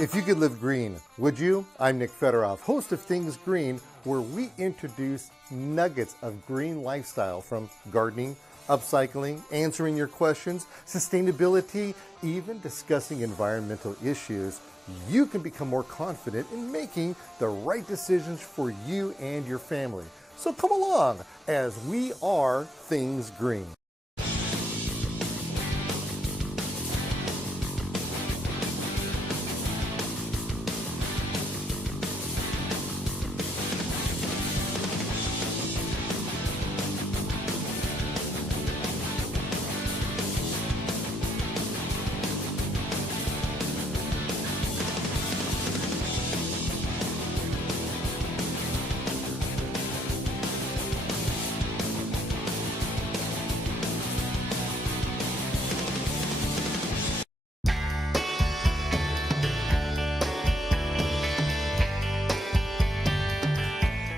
If you could live green, would you? I'm Nick Federoff, host of Things Green, where we introduce nuggets of green lifestyle from gardening, upcycling, answering your questions, sustainability, even discussing environmental issues. You can become more confident in making the right decisions for you and your family. So come along as we are Things Green.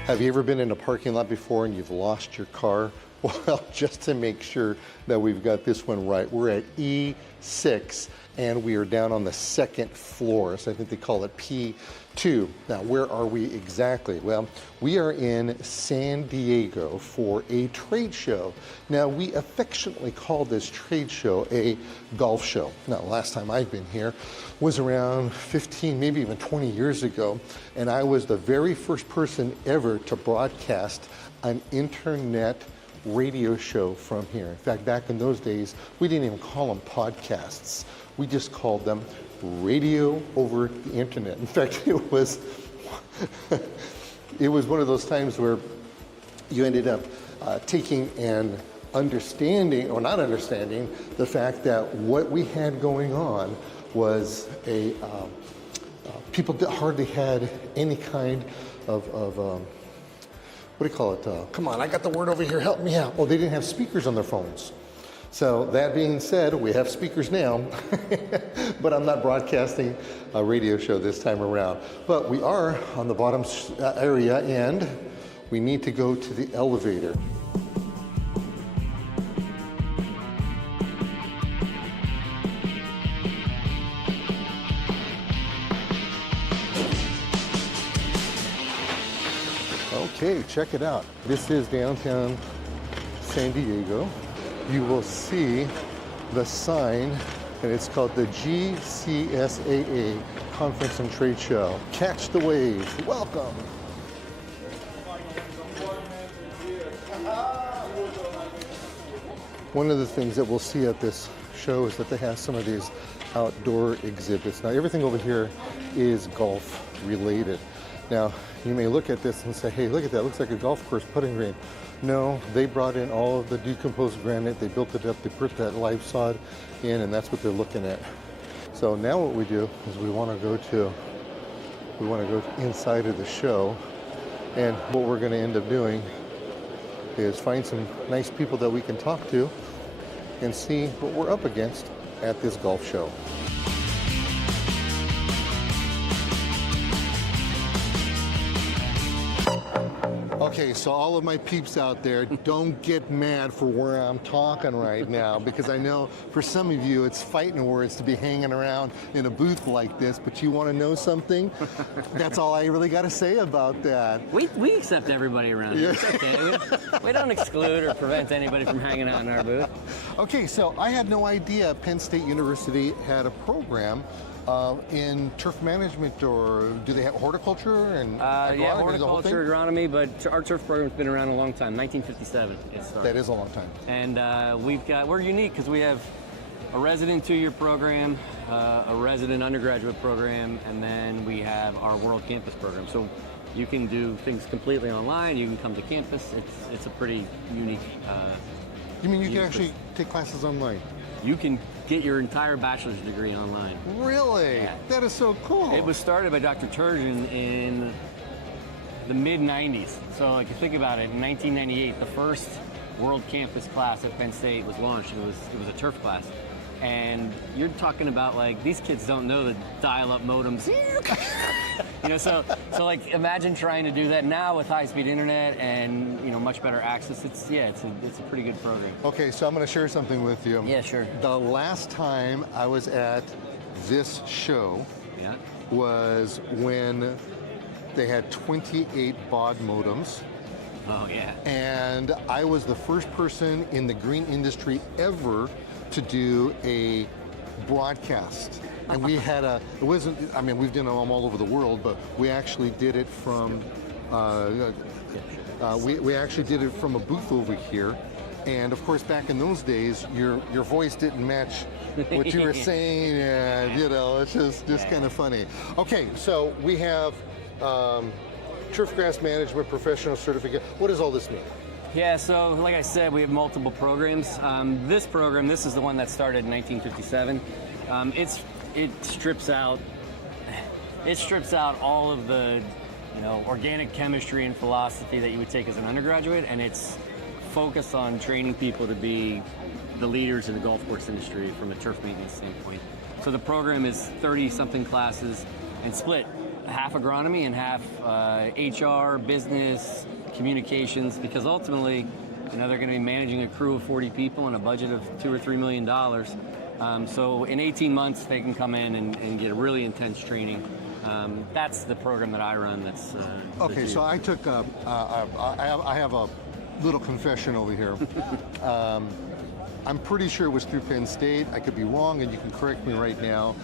Have you ever been in a parking lot before and you've lost your car? Well, just to make sure that we've got this one right, we're at E6 and we are down on the second floor. So I think they call it P2. Now, where are we exactly? Well, we are in San Diego for a trade show. Now, we affectionately call this trade show a golf show. Now, last time I've been here was around 15, maybe even 20 years ago, and I was the very first person ever to broadcast an internet radio show from here. In fact, back in those days, we didn't even call them podcasts. We just called them radio over the internet. In fact, it was one of those times where you ended up taking and understanding, or not understanding, the fact that what we had going on was people hardly had any kind of what do you call it? Come on, I got the word over here, help me out. Oh, they didn't have speakers on their phones. So that being said, we have speakers now, but I'm not broadcasting a radio show this time around. But we are on the bottom area and we need to go to the elevator. Okay, check it out. This is downtown San Diego. You will see the sign, and it's called the GCSAA Conference and Trade Show. Catch the wave. Welcome. One of the things that we'll see at this show is that they have some of these outdoor exhibits. Now, everything over here is golf related. Now, you may look at this and say, hey, look at that, looks like a golf course putting green. No, they brought in all of the decomposed granite, they built it up, they put that live sod in, and that's what they're looking at. So now what we do is we want to go inside of the show, and what we're going to end up doing is find some nice people that we can talk to and see what we're up against at this golf show. Okay, so all of my peeps out there, don't get mad for where I'm talking right now, because I know for some of you it's fighting words to be hanging around in a booth like this, but you want to know something? That's all I really got to say about that. We accept everybody around here. It's okay. We don't exclude or prevent anybody from hanging out in our booth. Okay, so I had no idea Penn State University had a program in turf management, or do they have horticulture and agronomy? Yeah, horticulture, agronomy, but our turf program's been around a long time. 1957 it started. That is a long time. And we're unique because we have a resident 2-year program, a resident undergraduate program, and then we have our World Campus program. So you can do things completely online. You can come to campus. It's a pretty unique. You mean you can actually take classes online? You can get your entire bachelor's degree online. Really? Yeah. That is so cool. It was started by Dr. Turgeon in the mid-90s. So like, you think about it, in 1998, the first World Campus class at Penn State was launched. It was a turf class. And you're talking about, like, these kids don't know the dial-up modems. You know, so like, imagine trying to do that now with high-speed internet and, you know, much better access. It's a pretty good program. Okay, so I'm going to share something with you. Yeah, sure. The last time I was at this show, yeah, was when they had 28 baud modems. Oh, yeah. And I was the first person in the green industry ever to do a broadcast. And we had it wasn't, I mean, we've done them all over the world, but we actually did it from, we actually did it from a booth over here. And of course, back in those days, your voice didn't match what you were saying, and you know, it's just kind of funny. Okay, so we have turf grass management professional certificate. What does all this mean? Yeah, so like I said, we have multiple programs. This program, this is the one that started in 1957. It strips out all of the, you know, organic chemistry and philosophy that you would take as an undergraduate, and it's focused on training people to be the leaders in the golf course industry from a turf maintenance standpoint. So the program is 30-something classes and split half agronomy and half HR, business, communications, because ultimately, you know, they're going to be managing a crew of 40 people and a budget of $2 or $3 million. So in 18 months, they can come in and get a really intense training. That's the program that I run. That's okay. So I took I have a little confession over here. I'm pretty sure it was through Penn State. I could be wrong, and you can correct me right now.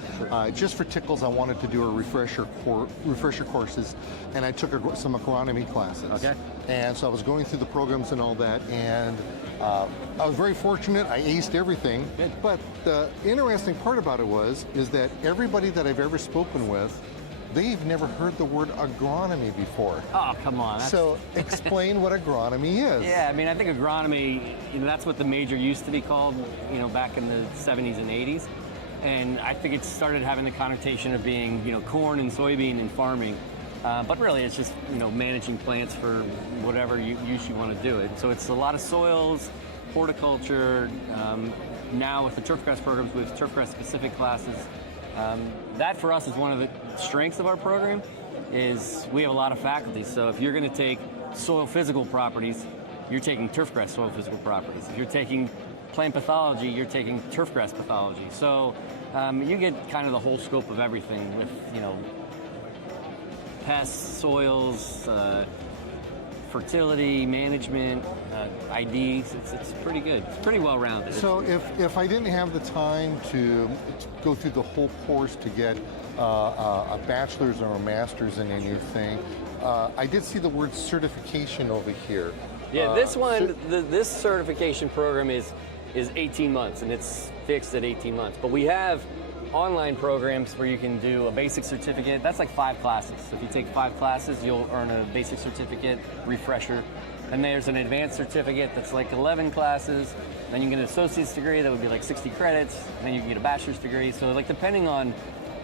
Just for tickles, I wanted to do a refresher courses, and I took some agronomy classes. Okay. And so I was going through the programs and all that, and I was very fortunate. I aced everything. Good. But the interesting part about it is that everybody that I've ever spoken with, they've never heard the word agronomy before. Oh, come on. So explain what agronomy is. Yeah, I mean, I think agronomy, you know, that's what the major used to be called, you know, back in the 70s and 80s. And I think it started having the connotation of being, you know, corn and soybean and farming. But really, it's just, you know, managing plants for whatever use you want to do it. So it's a lot of soils, horticulture. Now with the turfgrass programs, we have turfgrass specific classes. That for us is one of the strengths of our program, is we have a lot of faculty. So if you're going to take soil physical properties, you're taking turfgrass soil physical properties. If you're taking plant pathology, you're taking turfgrass pathology. So you get kind of the whole scope of everything with, you know, pests, soils, fertility, management, IDs. It's pretty good. It's pretty well rounded. So if I didn't have the time to go through the whole course to get a bachelor's or a master's in anything, I did see the word certification over here. Yeah, this one, this certification program is 18 months, and it's fixed at 18 months. But we have online programs where you can do a basic certificate. That's like 5 classes. So if you take 5 classes, you'll earn a basic certificate, refresher. And there's an advanced certificate that's like 11 classes. Then you get an associate's degree that would be like 60 credits. And then you can get a bachelor's degree. So like depending on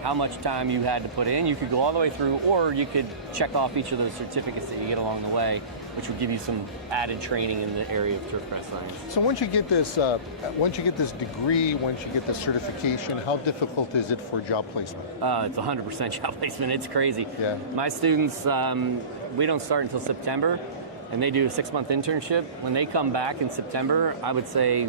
how much time you had to put in, you could go all the way through, or you could check off each of those certificates that you get along the way, which would give you some added training in the area of turfgrass science. So once you get this degree, once you get this certification, how difficult is it for job placement? It's 100% job placement. It's crazy. Yeah. My students, we don't start until September, and they do a 6-month internship. When they come back in September, I would say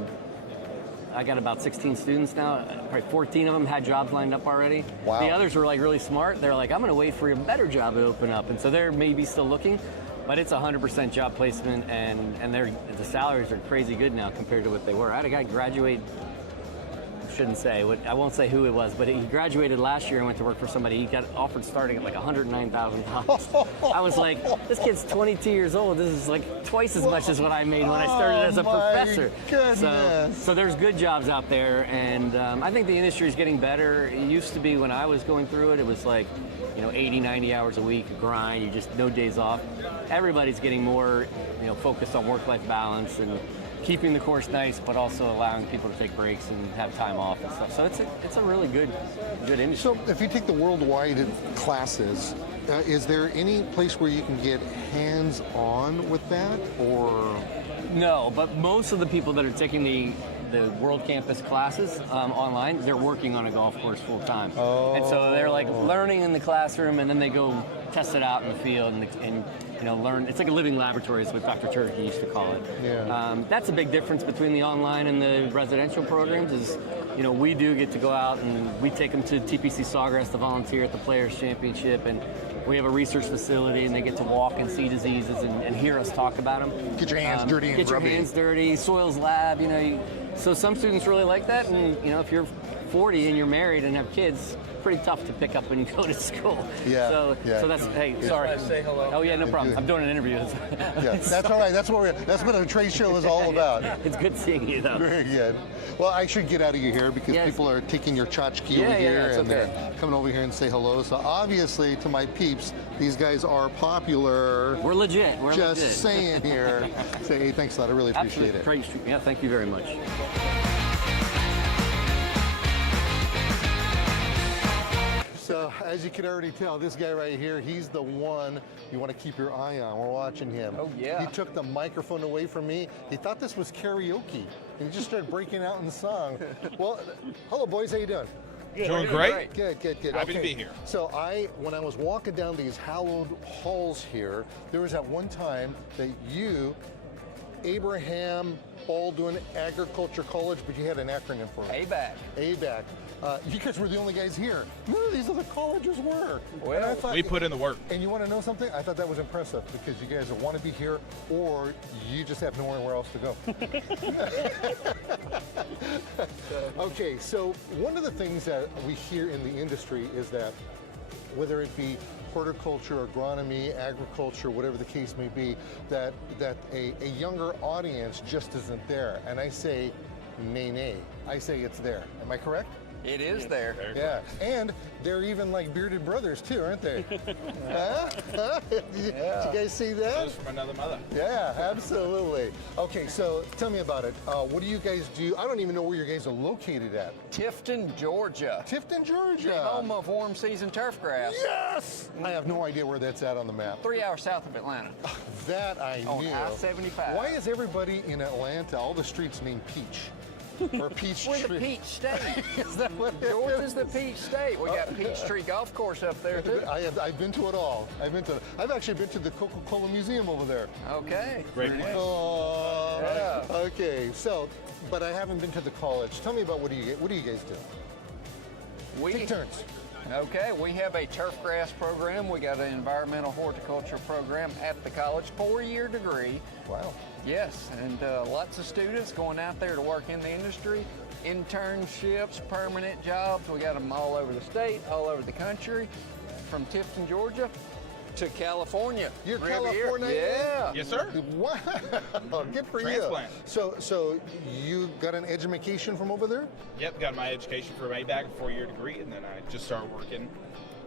I got about 16 students now. Probably 14 of them had jobs lined up already. Wow. The others were like really smart. They're like, I'm going to wait for a better job to open up, and so they're maybe still looking. But it's 100% job placement, and the salaries are crazy good now compared to what they were. I had a guy graduate, I won't say who it was, but he graduated last year and went to work for somebody. He got offered starting at like $109,000. I was like, this kid's 22 years old. This is like twice as much as what I made when I started as a professor. Goodness. So there's good jobs out there, and I think the industry is getting better. It used to be when I was going through it, it was like, you know, 80, 90 hours a week, grind, you just no days off. Everybody's getting more, you know, focused on work-life balance and keeping the course nice, but also allowing people to take breaks and have time off and stuff. So it's a really good industry. So if you take the worldwide classes, is there any place where you can get hands-on with that, or? No, but most of the people that are taking the World Campus classes online, they're working on a golf course full time. Oh. And so they're like learning in the classroom, and then they go test it out in the field and learn. It's like a living laboratory, is what Dr. Turkey used to call it. Yeah. That's a big difference between the online and the residential programs. Is we do get to go out and we take them to TPC Sawgrass to volunteer at the Players Championship, and we have a research facility, and they get to walk and see diseases and hear us talk about them. Get your hands dirty and Get your grubby. hands dirty. Soils lab. So some students really like that, and if you're 40 and you're married and have kids, pretty tough to pick up when you go to school. Yeah. So that's sorry. Say hello. Oh yeah, no problem. I'm doing an interview. Yeah, that's all right. That's what a trade show is all about. It's good seeing you though. Very good. Well, I should get out of your hair because Yes. people are taking your tchotchke Yeah, over yeah, here it's and okay. they're coming over here and say hello. So obviously, to my peeps, these guys are popular. We're legit. We're Just legit. saying here. Say, hey, thanks a lot. I really appreciate Absolutely. it. Great. Yeah, thank you very much. So as you can already tell, this guy right here, he's the one you want to keep your eye on. We're watching him. Oh, yeah. He took the microphone away from me. He thought this was karaoke. And he just started breaking out in song. Well, hello boys, how you doing? Doing great. Good. Happy to be here. So when I was walking down these hallowed halls here, there was at one time that you, Abraham Baldwin Agricultural College, but you had an acronym for it. ABAC. ABAC. You guys were the only guys here. None of these other colleges were. Well, And I thought, We put in the work. and you want to know something? I thought that was impressive because you guys want to be here or you just have nowhere else to go. Okay, so one of the things that we hear in the industry is that whether it be horticulture, agronomy, agriculture, whatever the case may be, that a younger audience just isn't there. And I say, nay. I say it's there. Am I correct? It is there. Yeah, and they're even like bearded brothers too, aren't they? Huh? Did you guys see that? Those from another mother. Yeah, absolutely. Okay, so tell me about it. What do you guys do? I don't even know where you guys are located at. Tifton, Georgia. Tifton, Georgia. The home of warm season turf grass. Yes! I have no idea where that's at on the map. 3 hours south of Atlanta. That I On knew. I-75. Why is everybody in Atlanta, all the streets named Peach? Or Peach We're the Tree? Peach State. Is that what it Georgia's is? the Peach State. We got Peachtree Golf Course up there too. I've been to it all. I've actually been to the Coca-Cola Museum over there. Okay. Great place. Oh, Yeah. okay. So, but I haven't been to the college. Tell me about what do you guys do? Take turns. Okay, we have a turf grass program. We got an environmental horticulture program at the college, 4-year degree. Wow. Yes, and lots of students going out there to work in the industry, internships, permanent jobs. We got them all over the state, all over the country, from Tifton, Georgia to California. You're Riviera. California? Yeah. Yes, sir. Wow. Good for Transplant. you. So you got an education from over there? Yep, got my education from ABAC, a 4-year degree, and then I just started working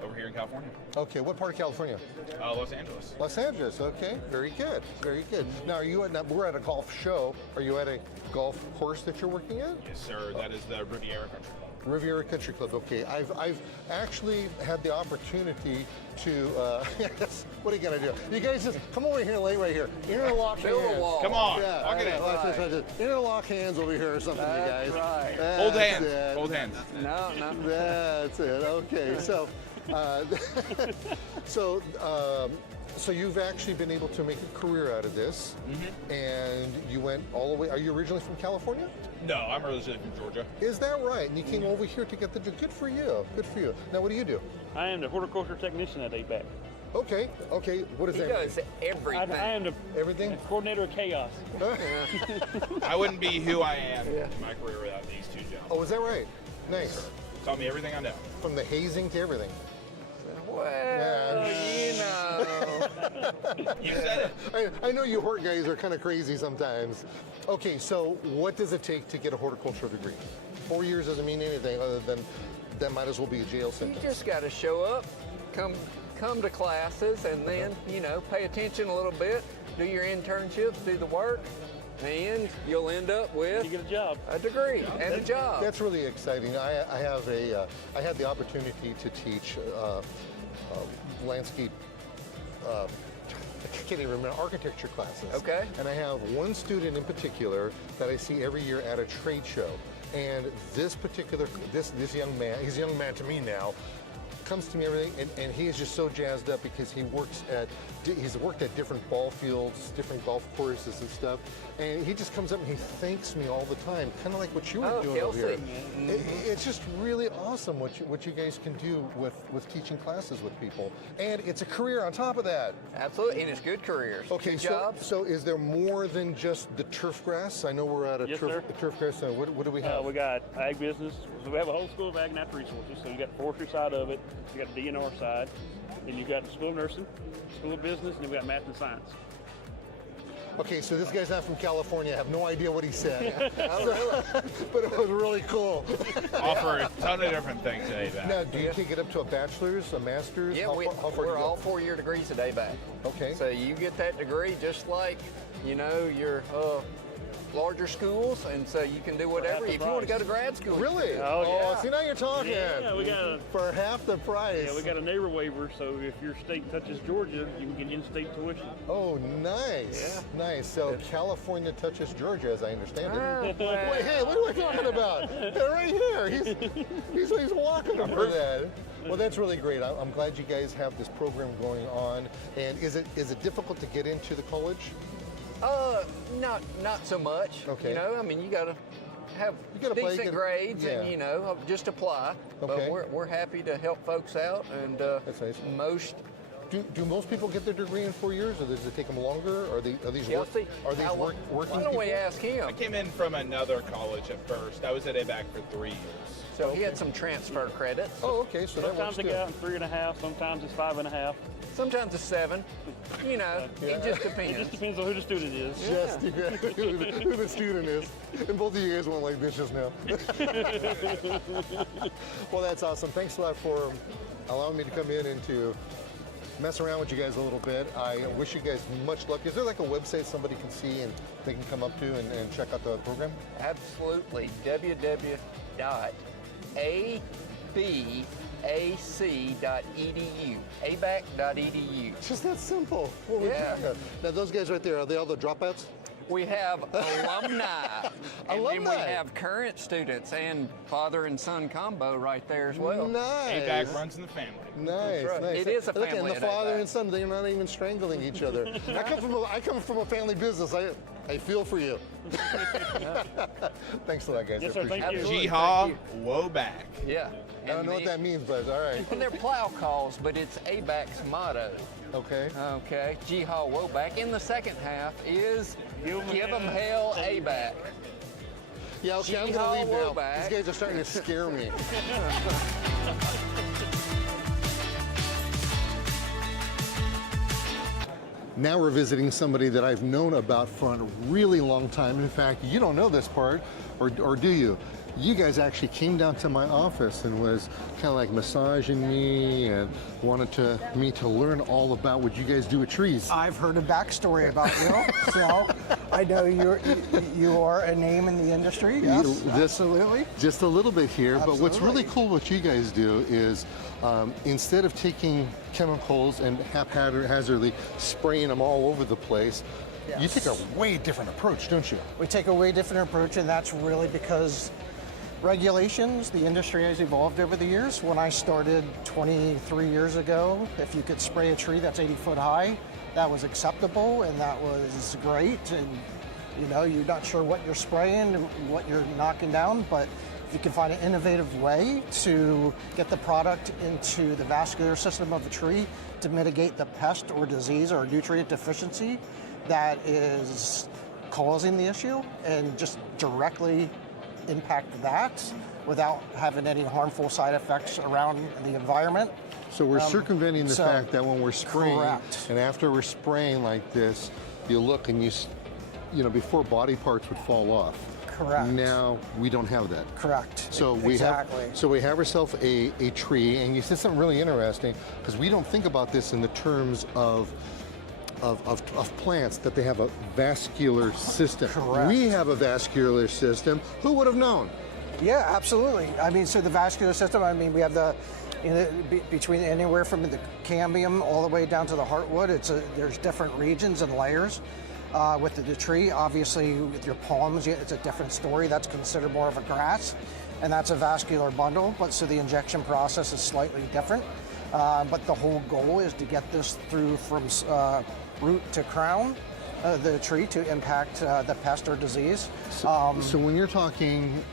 over here in California. Okay. What part of California? Los Angeles. Los Angeles. Okay. Very good. Very good. Now, are you we're at a golf show. Are you at a golf course that you're working at? Yes, sir. That is the Riviera Country Club. Riviera Country Club. Okay, I've actually had the opportunity to. Yes. What are you gonna do? You guys just come over here, lay right here. Interlock Build a hands. wall. Come on, Yeah, walk it in. watch this. Interlock hands over here or something, you guys. That's right. That's Hold hands. it. Hold hands. No. That's it. Okay, so. So you've actually been able to make a career out of this, and you went all the way. Are you originally from California? No, I'm originally from Georgia. Is that right? And you came over here to get the job. Good for you. Good for you. Now, what do you do? I am the horticulture technician at ABAC. Okay. What does He that does mean? everything. I am the Everything? coordinator of chaos. I wouldn't be who I am in my career without these two gentlemen. Oh, is that right? Nice. Taught me everything I know. From the hazing to everything. Well, you know. You said it. I know you hort guys are kind of crazy sometimes. Okay, so what does it take to get a horticultural degree? 4 years doesn't mean anything other than that might as well be a jail You sentence. just got to show up, come to classes, and then, pay attention a little bit, do your internships, do the work, and you'll end up with You get a job. a degree and a job. That's really exciting. I had the opportunity to teach landscape I can't even remember, architecture classes. Okay. And I have one student in particular that I see every year at a trade show. And this young man, he's a young man to me now, comes to me everything, and he is just so jazzed up because he's worked at different ball fields, different golf courses and stuff, and he just comes up and he thanks me all the time, kind of like what you were doing over here. It's just really awesome what you guys can do with teaching classes with people, and it's a career on top of that. Absolutely, and it's good careers. Okay, good jobs. So is there more than just the turf grass? I know we're at a Yes, turf sir. grass. What do we have? We got ag business. So we have a whole school of ag and natural resources. So you got the forestry side of it, you got the DNR side, then you got the school of nursing, school of business, and then we got math and science. Okay, so this guy's not from California. I have no idea what he said. But it was really cool. Offer a ton of different things today. Now, do you take it up to a bachelor's, a master's? Yeah, how far do you we're go? all 4-year degrees a day back. Okay. So you get that degree just like, your larger schools, and so you can do whatever. the If you want to price. go to grad school. Really? Oh, yeah. See, now you're talking. Yeah, we got For half the price. we got a neighbor waiver, so if your state touches Georgia, you can get in-state tuition. Oh, nice. Yeah. Nice. So California touches Georgia, as I understand it. well. Wait, hey, what are we talking about? They're right here. He's walking over that. Well, that's really great. I'm glad you guys have this program going on. And is it difficult to get into the college? Not so much. Okay. I mean, you gotta have gotta play, decent grades, yeah. and just apply. Okay. But we're happy to help folks out, and That's nice. most. Do most people get their degree in 4 years, or does it take them longer? Are these Chelsea, working why don't people? we ask him? I came in from another college at first. I was at ABAC for 3 years. So he had some transfer credits. Oh, okay. So that Sometimes works they good. get out in 3.5, sometimes it's 5.5. Sometimes it's 7. It just It depends. just depends on who the student is. Just who the student is. And both of you guys went like this just now. Well, that's awesome. Thanks a lot for allowing me to come in and to mess around with you guys a little bit. I wish you guys much luck. Is there like a website somebody can see and they can come up to and check out the program? Absolutely. www.abac.edu. abac.edu. Just that simple. Well, Yeah. Now those guys right there, are they all the dropouts? We have alumni. And then we Alumni. have current students and father and son combo right there as well. Nice. ABAC runs in the family. Nice, right. nice. It is a Look, and family the at father ABAC. and son, they're not even strangling each other. I come from a family business. I feel for you. Thanks a lot, guys. Yes, I sir. Thank appreciate you. it. Jihad, woe back. Yeah. I don't know what that means, but all right. And they're plow calls, but it's ABAC's motto. Okay. Okay. Jihad Woback. In the second half is Give 'em hell ABAC. Yeah, okay, I'm Jihad gonna leave now. Woback. These guys are starting to scare me. Now we're visiting somebody that I've known about for a really long time. In fact, you don't know this part, or do you? You guys actually came down to my office and was kind of like massaging me and wanted me to learn all about what you guys do with trees. I've heard a backstory about you, so I know you are a name in the industry. Yes, absolutely. Just a little bit here, but what's really Absolutely. cool what you guys do is instead of taking chemicals and haphazardly spraying them all over the place, you take a way different approach, don't you? We take a way different approach, and that's really because regulations, the industry has evolved over the years. When I started 23 years ago, if you could spray a tree that's 80 foot high, that was acceptable and that was great. And you're not sure what you're spraying and what you're knocking down, but if you can find an innovative way to get the product into the vascular system of the tree to mitigate the pest or disease or nutrient deficiency that is causing the issue and just directly impact that without having any harmful side effects around the environment. So we're circumventing the so- fact that when we're spraying, Correct. and after we're spraying like this, you look and before body parts would fall off. Correct. Now we don't have that. Correct. So exactly. we have ourselves a tree, and you said something really interesting because we don't think about this in the terms of plants, that they have a vascular system. Correct. We have a vascular system. Who would have known? Yeah, absolutely. I mean, so the vascular system, I mean, we have between anywhere from the cambium all the way down to the heartwood. There's different regions and layers. With the tree, obviously with your palms, it's a different story. That's considered more of a grass, and that's a vascular bundle, but so the injection process is slightly different. But the whole goal is to get this through from root to crown, the tree, to impact the pest or disease. So when you're talking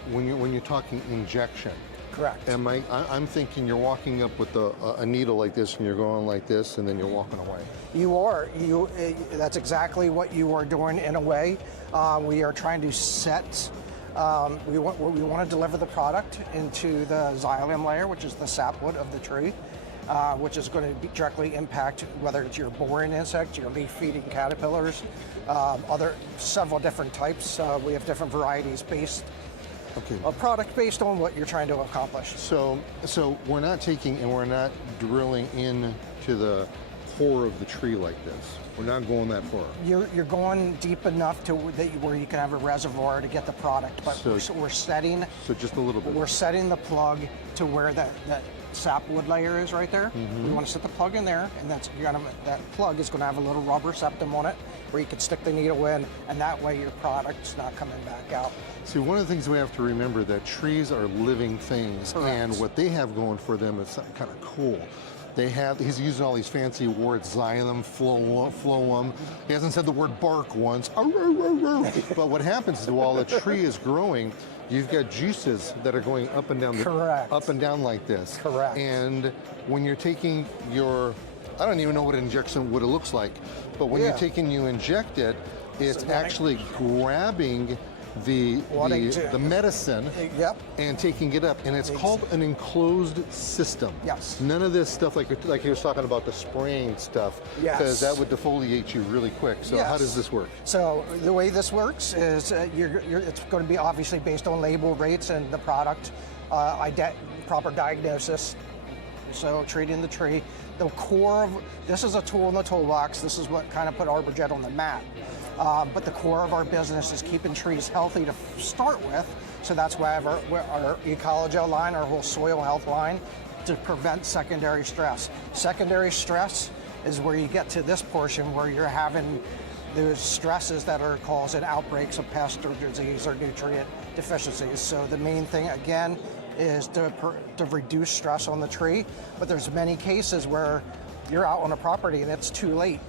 injection, Correct. I'm thinking you're walking up with a needle like this, and you're going like this, and then you're walking away. You are. That's exactly what you are doing in a way. We are trying to set. We want to deliver the product into the xylem layer, which is the sapwood of the tree, which is going to directly impact whether it's your boring insect, your leaf-feeding caterpillars, several different types. We have different varieties based. Okay. A product based on what you're trying to accomplish. So we're not drilling into the core of the tree like this. We're not going that far. You're going deep enough where you can have a reservoir to get the product, but we're setting. So just a little bit. We're setting the plug to where that sapwood layer is right there. We want to set the plug in there, and that plug is going to have a little rubber septum on it where you can stick the needle in, and that way your product's not coming back out. See, one of the things we have to remember that trees are living things. Correct. And what they have going for them is something kind of cool. He's using all these fancy words, xylem, phloem. He hasn't said the word bark once. But what happens is while the tree is growing, you've got juices that are going up and down, up and down like this. Correct. And when you're taking I don't even know what an injection would it looks like, but when you inject it, it's actually grabbing the medicine and taking it up, and it's called an enclosed system. Yes. None of this stuff like he was talking about, the spraying stuff, because that would defoliate you really quick. So how does this work? So the way this works is it's going to be obviously based on label rates and the product, proper diagnosis. So treating the tree. The core of this is a tool in the toolbox. This is what kind of put Arborjet on the map. But the core of our business is keeping trees healthy to start with. So that's why I have our ecology line, our whole soil health line, to prevent secondary stress. Secondary stress is where you get to this portion where you're having those stresses that are causing outbreaks of pest or disease or nutrient deficiencies. So the main thing, again, is to reduce stress on the tree. But there's many cases where you're out on a property and it's too late.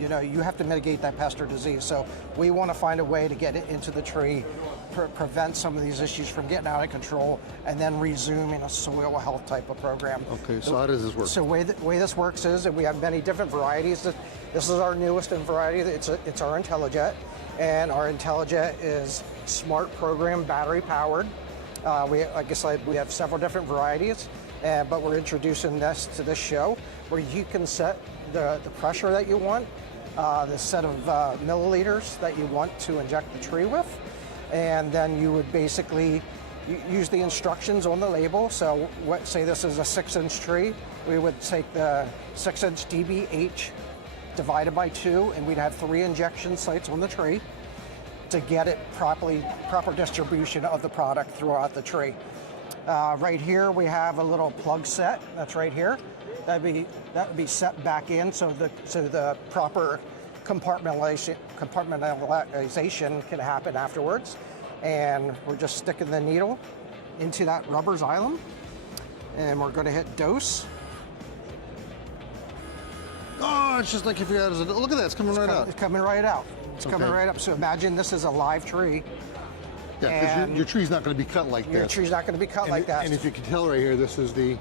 You have to mitigate that pest or disease. So we want to find a way to get it into the tree, prevent some of these issues from getting out of control, and then resuming a soil health type of program. Okay, so how does this work? So the way this works is that we have many different varieties. This is our newest variety. It's our Intellijet, and our Intellijet is smart program, battery powered. Like I said, we have several different varieties, but we're introducing this to this show where you can set the pressure that you want, the set of milliliters that you want to inject the tree with, and then you would basically use the instructions on the label. So say this is a 6-inch tree, we would take the 6-inch dBH divided by 2, and we'd have 3 injection sites on the tree to get it proper distribution of the product throughout the tree. Right here we have a little plug set that's right here. That would be set back in so the proper compartmentalization can happen afterwards. And we're just sticking the needle into that rubber xylem, and we're going to hit dose. Oh, it's just like if you had look at that, it's coming right out. It's coming right out. It's coming right up. So imagine this is a live tree. Yeah, because your tree's not going to be cut like that. Your tree's not going to be cut like that. And if you can tell right here, that's the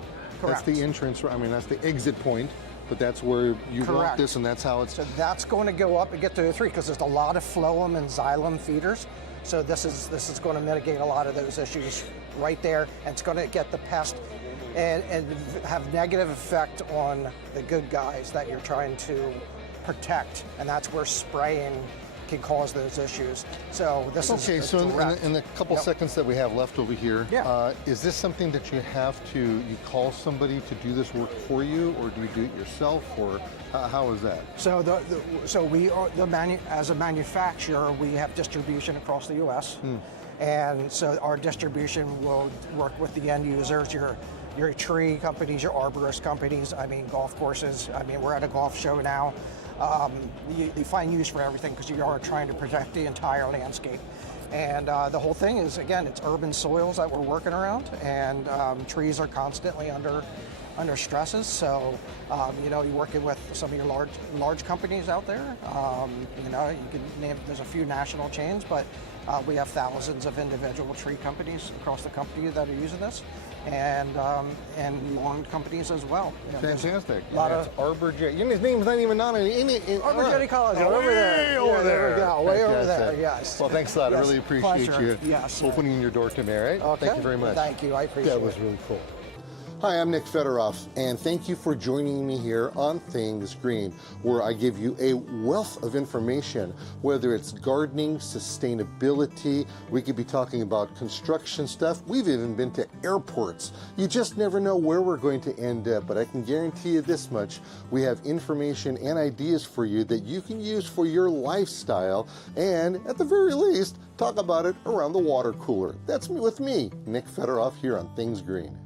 entrance. I mean, that's the exit point. But that's where you want this, and that's how it's. So that's going to go up and get to the tree because there's a lot of phloem and xylem feeders. So this is going to mitigate a lot of those issues right there, and it's going to get the pest and have negative effect on the good guys that you're trying to protect, and that's where spraying can cause those issues. So this is okay. So in the couple seconds that we have left over here, is this something that you call somebody to do this work for you, or do you do it yourself, or how is that? So we are as a manufacturer, we have distribution across the U.S. And so our distribution will work with the end users, your tree companies, your arborist companies, I mean, golf courses. I mean, we're at a golf show now. You find use for everything because you are trying to protect the entire landscape. And the whole thing is, again, it's urban soils that we're working around, and trees are constantly under stresses. So, you know, you're working with some of your large companies out there. You know, you can name, there's a few national chains, but we have thousands of individual tree companies across the country that are using this, and lawn companies as well. You know, Fantastic. A lot of Arborjet. His name's not even on it. Arborjet College over there. Over Yeah, there. we go. Way over there. Fantastic. Yes. Well, thanks a lot. I Yes. really appreciate Pleasure. you Yes. opening your door to me. All right. Okay. Thank you very much. Thank you. I appreciate That was it. really cool. Hi, I'm Nick Federoff, and thank you for joining me here on Things Green, where I give you a wealth of information, whether it's gardening, sustainability, we could be talking about construction stuff, we've even been to airports. You just never know where we're going to end up, but I can guarantee you this much, we have information and ideas for you that you can use for your lifestyle, and at the very least, talk about it around the water cooler. That's me with me, Nick Federoff, here on Things Green.